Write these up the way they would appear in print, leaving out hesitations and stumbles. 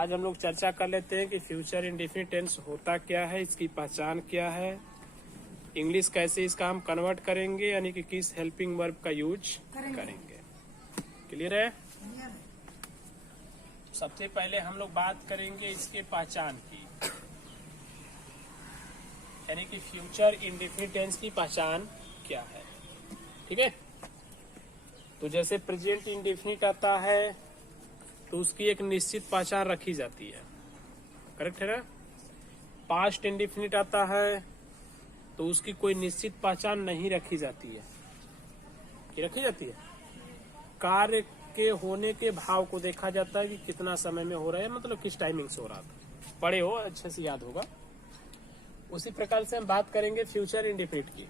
आज हम लोग चर्चा कर लेते हैं कि फ्यूचर इंडेफिनिट टेंस होता क्या है, इसकी पहचान क्या है, इंग्लिश कैसे इसका हम कन्वर्ट करेंगे, यानी कि किस हेल्पिंग वर्ब का यूज करेंगे। क्लियर है? सबसे पहले हम लोग बात करेंगे इसके पहचान की, यानी कि फ्यूचर इंडेफिनिट टेंस की पहचान क्या है। ठीक है, तो जैसे प्रेजेंट इंडेफिनिट आता है तो उसकी एक निश्चित पहचान रखी जाती है, करेक्ट है ना। पास्ट इंडेफिनिट आता है तो उसकी कोई निश्चित पहचान नहीं रखी जाती है, कि रखी जाती है। कार्य के होने के भाव को देखा जाता है कि कितना समय में हो रहा है, मतलब किस टाइमिंग से हो रहा था। पढ़े हो, अच्छे से याद होगा। उसी प्रकार से हम बात करेंगे फ्यूचर इंडेफिनिट की।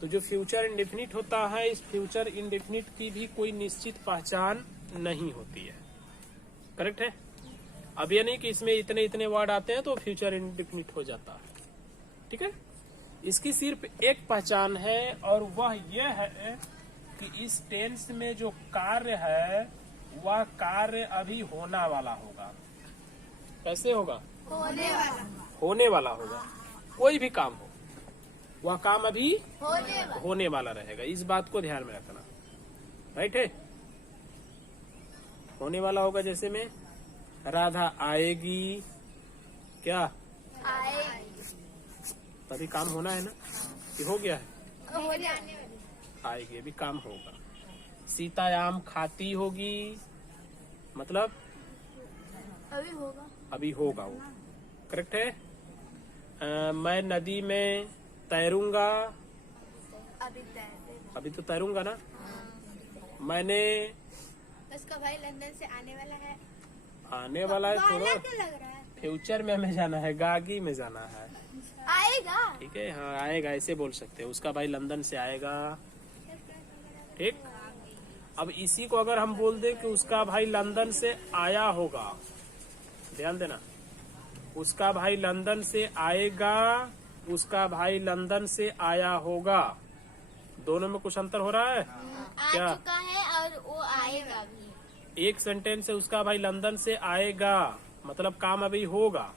तो जो फ्यूचर इंडेफिनिट होता है, इस फ्यूचर इंडेफिनिट की भी कोई निश्चित पहचान नहीं होती है, करेक्ट है। अब ये नहीं कि इसमें इतने इतने वर्ड आते हैं तो फ्यूचर इंडेफिनिट हो जाता है, ठीक है। इसकी सिर्फ एक पहचान है और वह यह है कि इस टेंस में जो कार्य है वह कार्य अभी होना वाला होगा। कैसे होगा? होने वाला होगा। कोई भी काम हो, वह काम अभी होने वाला रहेगा। इस बात को ध्यान में रखना, राइट है। होने वाला होगा, जैसे में राधा आएगी, क्या तभी काम होना है ना, कि हो गया है, आएगी, अभी काम होगा। सीता आम खाती होगी, मतलब अभी होगा वो, करेक्ट है। मैं नदी में तैरूंगा, अभी तो तैरूंगा ना। मैंने, उसका भाई लंदन से आने वाला है। आने वाला है थोड़ा, लग रहा है फ्यूचर में हमें जाना है, गागी में जाना है, आएगा। ठीक है। हाँ आएगा, ऐसे बोल सकते हैं। उसका भाई लंदन से आएगा, ठीक। अब इसी को अगर हम बोल दें कि उसका भाई लंदन से आया होगा, ध्यान देना, उसका भाई लंदन से आएगा, उसका भाई लंदन से आया होगा, दोनों में कुछ अंतर हो रहा है क्या? आ चुका है और वो आएगा भी। एक सेंटेंस से उसका भाई लंदन से आएगा, मतलब काम अभी होगा।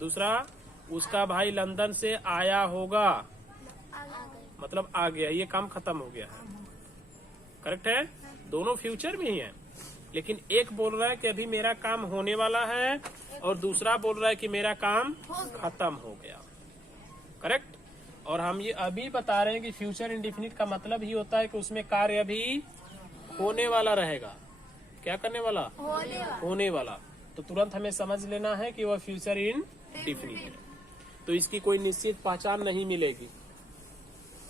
दूसरा, उसका भाई लंदन से आया होगा, मतलब आ गया, ये काम खत्म हो गया है, करेक्ट है। दोनों फ्यूचर में ही है, लेकिन एक बोल रहा है कि अभी मेरा काम होने वाला है और दूसरा बोल रहा है कि मेरा काम खत्म हो गया, करेक्ट। और हम ये अभी बता रहे हैं कि फ्यूचर इंडेफिनिट का मतलब ही होता है कि उसमें कार्य अभी होने वाला रहेगा। क्या करने वाला? होने वाला। तो तुरंत हमें समझ लेना है कि वह फ्यूचर इंडेफिनिट है, तो इसकी कोई निश्चित पहचान नहीं मिलेगी,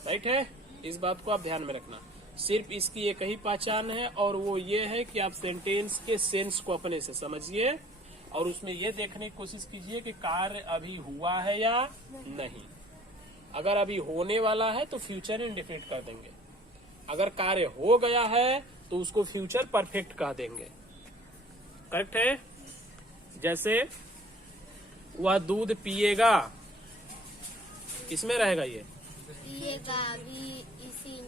राइट है। इस बात को आप ध्यान में रखना। सिर्फ इसकी एक ही पहचान है और वो ये है कि आप सेंटेंस के सेंस को अपने से समझिए और उसमें ये देखने की कोशिश कीजिए कि कार्य अभी हुआ है या नहीं। अगर अभी होने वाला है तो फ्यूचर इंडेफिनिट कर देंगे, अगर कार्य हो गया है तो उसको फ्यूचर परफेक्ट कह देंगे, करेक्ट है। जैसे वह दूध पिएगा, किसमें रहेगा ये? पिएगा, अभी इसी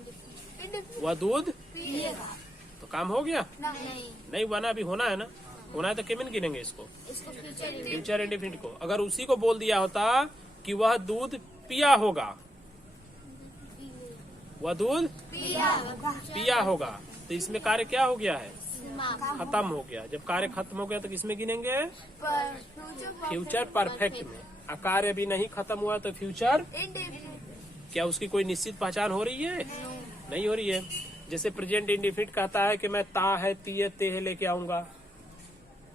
वह दूध पिएगा। तो काम हो गया? नहीं, बना, अभी होना है ना। होना है तो किमिन गिनेंगे इसको, इसको फ्यूचर फ्यूचर इंडेफिनिट को। अगर उसी को बोल दिया होता कि वह दूध पिया होगा, वह दूध पिया होगा, तो इसमें कार्य क्या हो गया है? खत्म हो गया। जब कार्य खत्म हो गया तो किसमें गिनेंगे? फ्यूचर परफेक्ट में। कार्य भी नहीं खत्म हुआ तो फ्यूचर, क्या उसकी कोई निश्चित पहचान हो रही है? नहीं हो रही है। जैसे प्रेजेंट इंडेफिनिट कहता है कि मैं ता है, ती है, ते है लेके आऊंगा,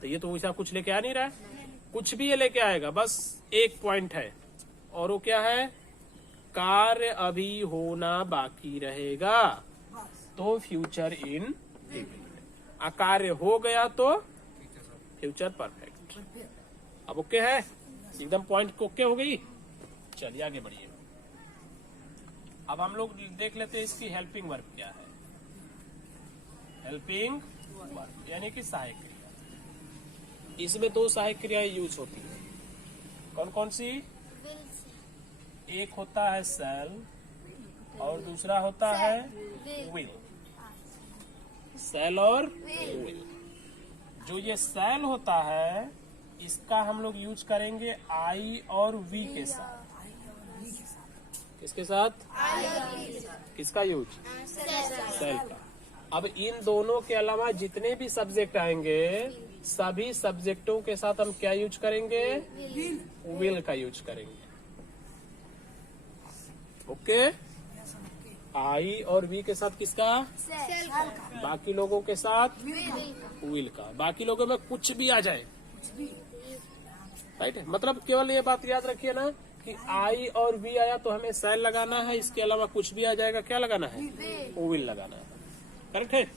तो ये तो वैसा कुछ लेके आ नहीं रहा है, कुछ भी ये लेके आएगा। बस एक पॉइंट है, और वो क्या है? कार्य अभी होना बाकी रहेगा, तो फ्यूचर इंडेफिनिट। कार्य हो गया तो फ्यूचर परफेक्ट। अब ओके है, एकदम पॉइंट ओके हो गई। चलिए आगे बढ़िए। अब हम लोग देख लेते हैं इसकी हेल्पिंग वर्ब क्या है। हेल्पिंग वर्ब यानी कि सहायक क्रिया। इसमें दो सहायक क्रियाएं यूज होती है। कौन कौन सी? एक होता है सेल और दूसरा होता है विल। सेल और विल। जो ये सेल होता है इसका हम लोग यूज करेंगे आई और वी के साथ। किसके साथ? किसका यूज? सेल का। अब इन दोनों के अलावा जितने भी सब्जेक्ट आएंगे सभी सब्जेक्टों के साथ हम क्या यूज करेंगे? विल का यूज करेंगे। ओके, आई और वी के साथ किसका? बाकी लोगों के साथ विल का। बाकी लोगों में कुछ भी आ जाए, राइट है। मतलब केवल ये बात याद रखिए ना कि आई और वी आया तो हमें सेल लगाना है, इसके अलावा कुछ भी आ जाएगा क्या लगाना है? विल लगाना है। करेक्ट है।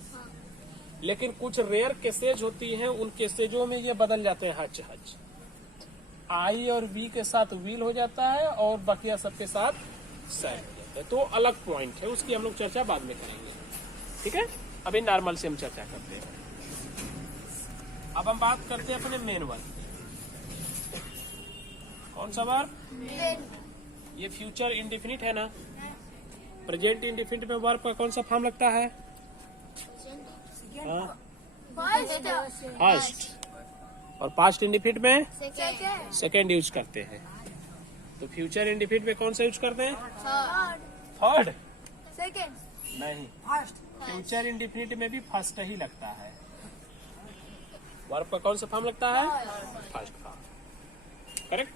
लेकिन कुछ रेयर केसेज होती हैं, उन केसेजों में ये बदल जाते हैं हच हच। आई और वी के साथ विल हो जाता है और बाकी सबके साथ सेल हो जाता है। तो अलग पॉइंट है, उसकी हम लोग चर्चा बाद में करेंगे। ठीक है, अभी नॉर्मल से हम चर्चा करते हैं। अब हम बात करते हैं अपने मेन वर्ब। कौन सा वर्ब? ये फ्यूचर इंडेफिनिट है ना। प्रेजेंट इंडेफिनिट में वर्ब का कौन सा फॉर्म लगता है? फर्स्ट। और पास्ट इंडेफिनिट में सेकेंड यूज करते हैं। तो फ्यूचर इंडेफिनिट में कौन सा यूज करते हैं? थर्ड। नहीं, फ्यूचर इंडेफिनिट में भी फर्स्ट ही लगता है। वर्ब का कौन सा फॉर्म लगता है? First form. करेक्ट।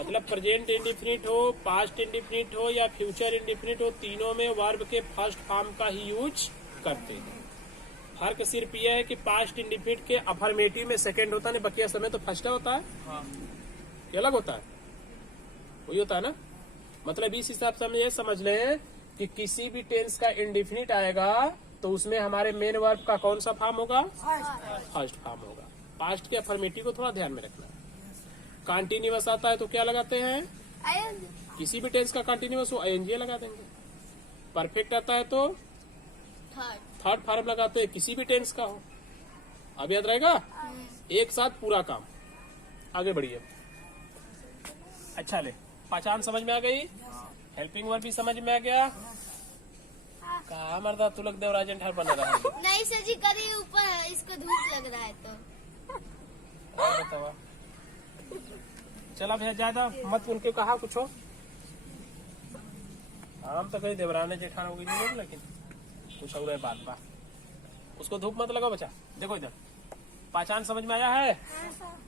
मतलब प्रेजेंट इंडेफिनिट हो, पास्ट इंडेफिनिट हो या फ्यूचर इंडेफिनिट हो, तीनों में वर्ब के फर्स्ट फॉर्म का ही यूज करते हैं। फर्क सिर्फ यह है कि पास्ट इंडेफिनिट के अफर्मेटिव में सेकंड होता है, बकिया समय तो फर्स्ट होता है। ये अलग होता है, वही होता है ना। मतलब इस हिसाब से हम ये समझ लें कि किसी भी टेंस का इंडेफिनिट आएगा तो उसमें हमारे मेन वर्ब का कौन सा फॉर्म होगा? फर्स्ट फॉर्म होगा। पास्ट के अफर्मेटिव को थोड़ा ध्यान में रखना। कंटिन्यूअस आता है तो क्या लगाते हैं? किसी भी टेंस का कंटिन्यूअस हो आईएनजी लगा देंगे। परफेक्ट आता है तो थर्ड फॉर्म लगाते हैं, किसी भी टेंस का हो। अब याद रहेगा, एक साथ पूरा काम। आगे बढ़िए। अच्छा ले, पहचान समझ में आ गई, हेल्पिंग वर्ब भी समझ में आ गया। कहा मर्दा तू लोग देवराजन ठार बना रहा है। नहीं सर जी, कभी ऊपर है, इसको धूप लग रहा है तो। बतावा चला भैया, ज्यादा मत उनके कहा कुछ हो। हम तो कहीं देवराने जेठान हो गई लोग, लेकिन कुछ और बात बा। उसको धूप मत लगाओ बच्चा। देखो इधर, पहचान समझ में आया है?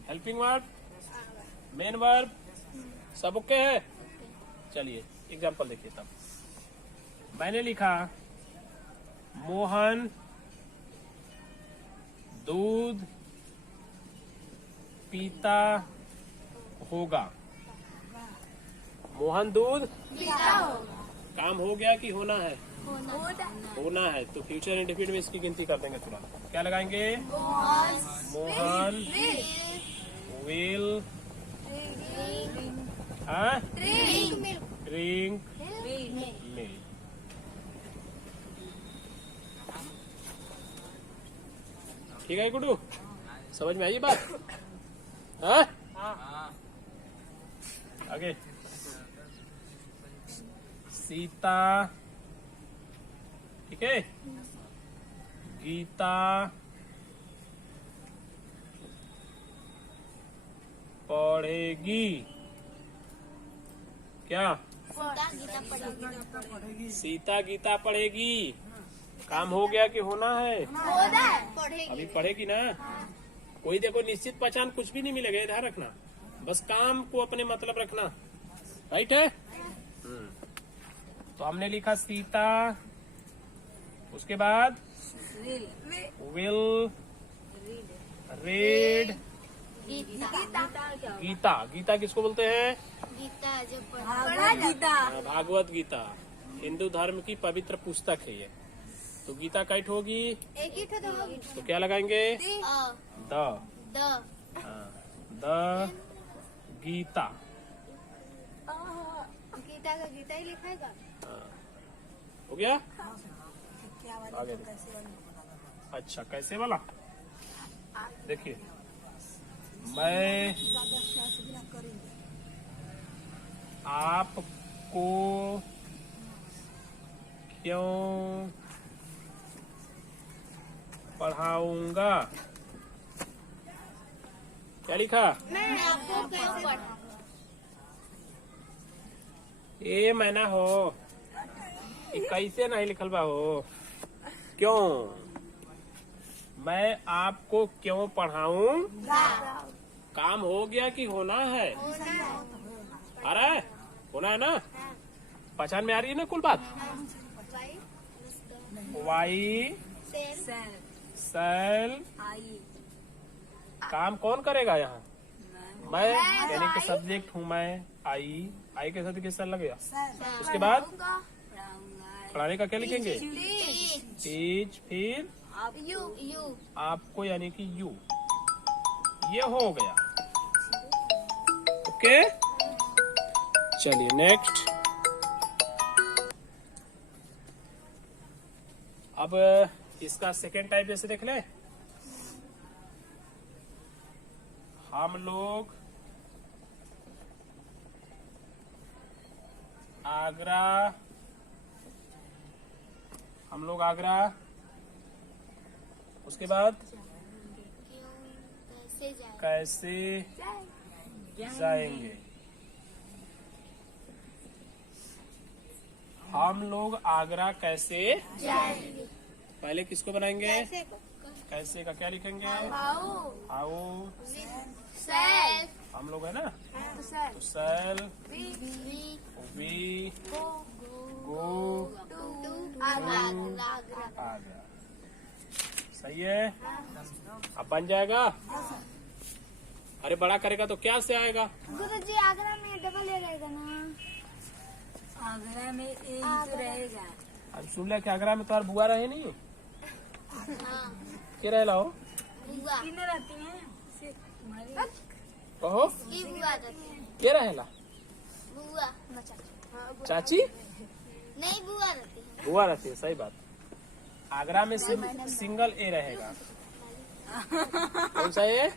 हेल्पिंग वर्ब, मेन वर्ब सब ओके है। चलिए एग्जाम्पल देखिए। तब मैंने लिखा मोहन दूध पीता होगा। मोहन दूध काम हो गया कि होना है? होना है। तो फ्यूचर इंडेफिनिट में इसकी गिनती कर देंगे तुरंत। क्या लगाएंगे? Mohan will drink milk. ठीक है गुड्डू, समझ में आई बात? हाँ? आगे सीता, ठीक है, गीता पढ़ेगी। क्या? सीता गीता पढ़ेगी। काम हो गया कि होना है? अभी पढ़ेगी ना। कोई देखो निश्चित पहचान कुछ भी नहीं मिलेगा, ध्यान रखना। बस काम को अपने मतलब रखना, राइट है। तो हमने लिखा सीता, उसके बाद विल रीड गीता। गीता किसको बोलते हैं? गीता जो भागवत गीता हिंदू धर्म की पवित्र पुस्तक है ये। तो गीता काइट होगी, एक ही तो होगी। तो क्या लगाएंगे? द गीता। गीता का गीता ही लिखाएगा। हो गया। आगे अच्छा, कैसे वाला देखिए। मैं आपको क्यों पढ़ाऊंगा? क्या लिखा? मैं आपको कैसे पढ़ाऊं? ए मैना हो, ये कैसे नहीं लिखल बा हो? क्यों? मैं आपको क्यों पढ़ाऊं? काम हो गया कि होना है? आ रहा है? होना है ना? पहचान में आ रही है ना कुल बात? वाई सेल काम कौन करेगा यहाँ? मैं यानी कि सब्जेक्ट हूँ मैं। आई के साथ किस लग गया? उसके बाद पढ़ाने का क्या लिखेंगे? टीच, फिर यू आपको यानी कि यू। ये हो गया। ओके, चलिए नेक्स्ट। अब इसका सेकेंड टाइप जैसे देख ले। हम लोग आगरा, उसके बाद कैसे जाएंगे? हम लोग आगरा कैसे जाएंगे? पहले किसको बनाएंगे? कैसे का क्या लिखेंगे? हाउ। सेल्फ हम लोग है ना, तो सेल वी गो आगरा। सही है। अब बन जाएगा। अरे बड़ा करेगा तो क्या से आएगा? गुरुजी आगरा में डबल ए रहेगा ना? आगरा में ए तो रहेगा। अब सुन ले कि आगरा में तो यार बुआ रहे नहीं, हाँ क्या रहेला हो? बुआ कितने रहती हैं? कहो की बुआ रहती है। क्या रहेला? बुआ चाची नहीं बुआ रहती है। बुआ रहती है। सही बात। आगरा में सिंगल ए रहेगा। कौन सा ए?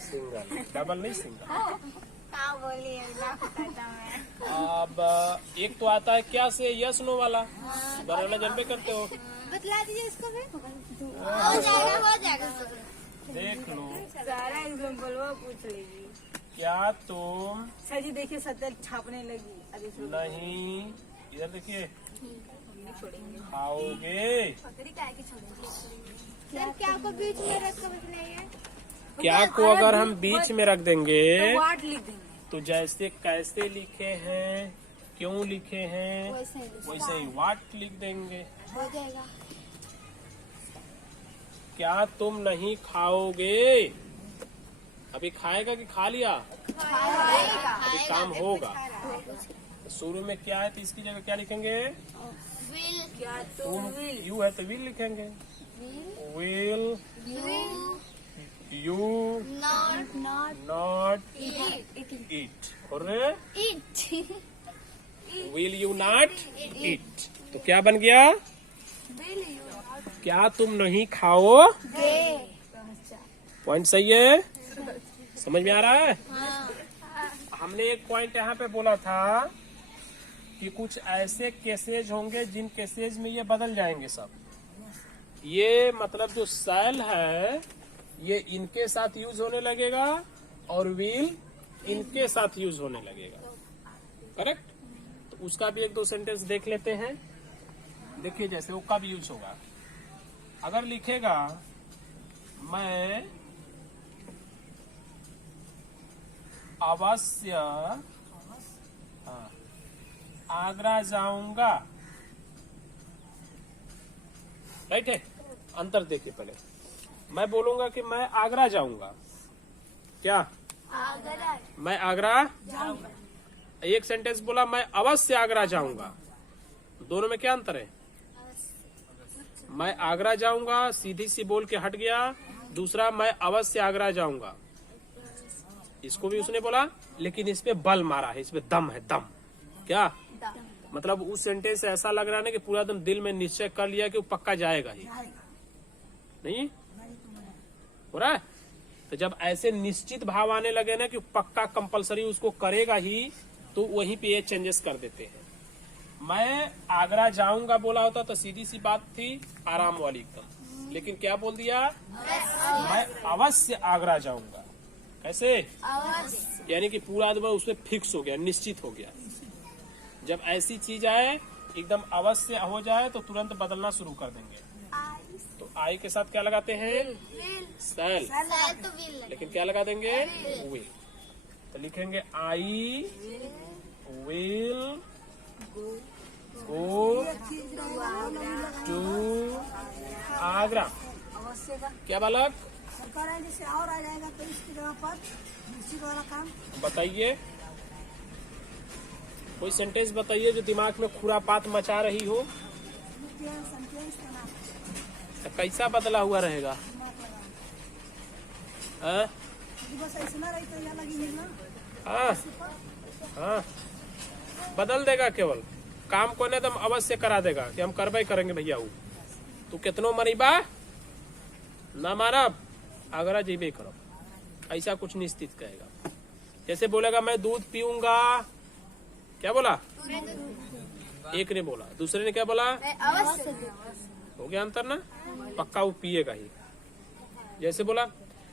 सिंगल, डबल नहीं, सिंगल। हाँ बोलिए ना बताता मैं। अब एक तो आता है क्या से, यस नो वाला, बनाना जानबे करते हो। बतला दीजिए इसको भी। हो जाएगा। देख लो, सारा एग्जाम्पल वो पूछ लेगी। क्या तुम सर जी देखिए सत्तर छापने लगी। अभी शुरू नहीं, इधर देखिए, खाओगे? सर क्या को बीच में रख कर बतलाइए? क्या को अगर हम बीच में रख देंगे तो वाट लिख देंगे। तो जैसे कैसे लिखे हैं, क्यों लिखे हैं, वैसे ही वाट लिख देंगे। हो जाएगा। क्या तुम नहीं खाओगे? अभी खाएगा कि खा लिया? अभी काम होगा। शुरू में क्या है तो इसकी जगह क्या लिखेंगे? विल क्या तुम विल? यू है तो विल लिखेंगे। Will you not eat. और it will you not eat, तो क्या बन गया? क्या तुम नहीं खाओ? पॉइंट सही है, समझ में आ रहा है? हमने एक पॉइंट यहाँ पे बोला था कि कुछ ऐसे केसेज होंगे जिन केसेज में ये बदल जाएंगे सब। ये मतलब जो सेल है ये इनके साथ यूज होने लगेगा और विल इनके साथ यूज होने लगेगा। करेक्ट? तो उसका भी एक दो सेंटेंस देख लेते हैं। देखिए जैसे वो कब यूज होगा। अगर लिखेगा मैं अवश्य आगरा जाऊंगा, राइट है? अंतर देखिए पहले। मैं बोलूंगा कि मैं आगरा जाऊंगा। क्या? आगरा मैं आगरा जाऊंगा। एक सेंटेंस बोला मैं अवश्य आगरा जाऊंगा। दोनों में क्या अंतर है? मैं आगरा जाऊंगा सीधी सी बोल के हट गया। दूसरा मैं अवश्य आगरा जाऊंगा, इसको भी उसने बोला लेकिन इस पे बल मारा है, इस पे दम है, दम। क्या मतलब? उस सेंटेंस से ऐसा लग रहा है ना कि पूरा दम दिल में निश्चय कर लिया कि वो पक्का जाएगा ही। नहीं हो रहा है? तो जब ऐसे निश्चित भाव आने लगे ना कि पक्का कंपलसरी उसको करेगा ही, तो वहीं पे ये चेंजेस कर देते हैं। मैं आगरा जाऊंगा बोला होता तो सीधी सी बात थी, आराम वाली एकदम। लेकिन क्या बोल दिया? मैं अवश्य आगरा जाऊंगा। कैसे? अवश्य। यानी कि पूरा दबाव उसमें फिक्स हो गया, निश्चित हो गया। जब ऐसी चीज आए एकदम अवश्य हो जाए तो तुरंत बदलना शुरू कर देंगे। तो आई के साथ क्या लगाते हैं? सेल। शायद तो विल लगे। लेकिन क्या लगा देंगे? विल। तो लिखेंगे I will go to Agra. अवश्य का क्या बालक? सरकार आने से और आ जाएगा तो इसकी जगह पर निश्चित वाला काम बताइए, कोई सेंटेंस बताइए जो दिमाग में खुरापात मचा रही हो। सेंटेंस का नाम तो कैसा बदला हुआ रहेगा? हाँ? बस ऐसा रही तो यहाँ लगी नहीं ना। हाँ हाँ, बदल देगा। केवल काम को नहीं तो अवश्य करा देगा कि हम करबे करेंगे भैया। वो तू कितनो मरीबा ना मारब, आगरा जीबे करब, ऐसा कुछ निश्चित कहेगा। जैसे बोलेगा मैं दूध पीऊंगा, क्या बोला? एक ने बोला, दूसरे ने क्या बोला? अवश्य। हो गया अंतर ना? पक्का वो पिएगा ही। जैसे बोला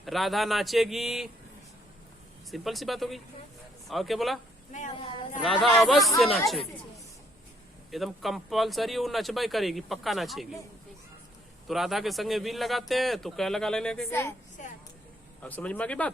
राधा नाचेगी, सिंपल सी बात होगी। और क्या बोला? राधा अवश्य नाचेगी, एकदम कंपलसरी वो नचबे करेगी, पक्का नाचेगी। तो राधा के संगे विल लगाते हैं तो क्या लगा लेने के? अब समझ में आ गई बात?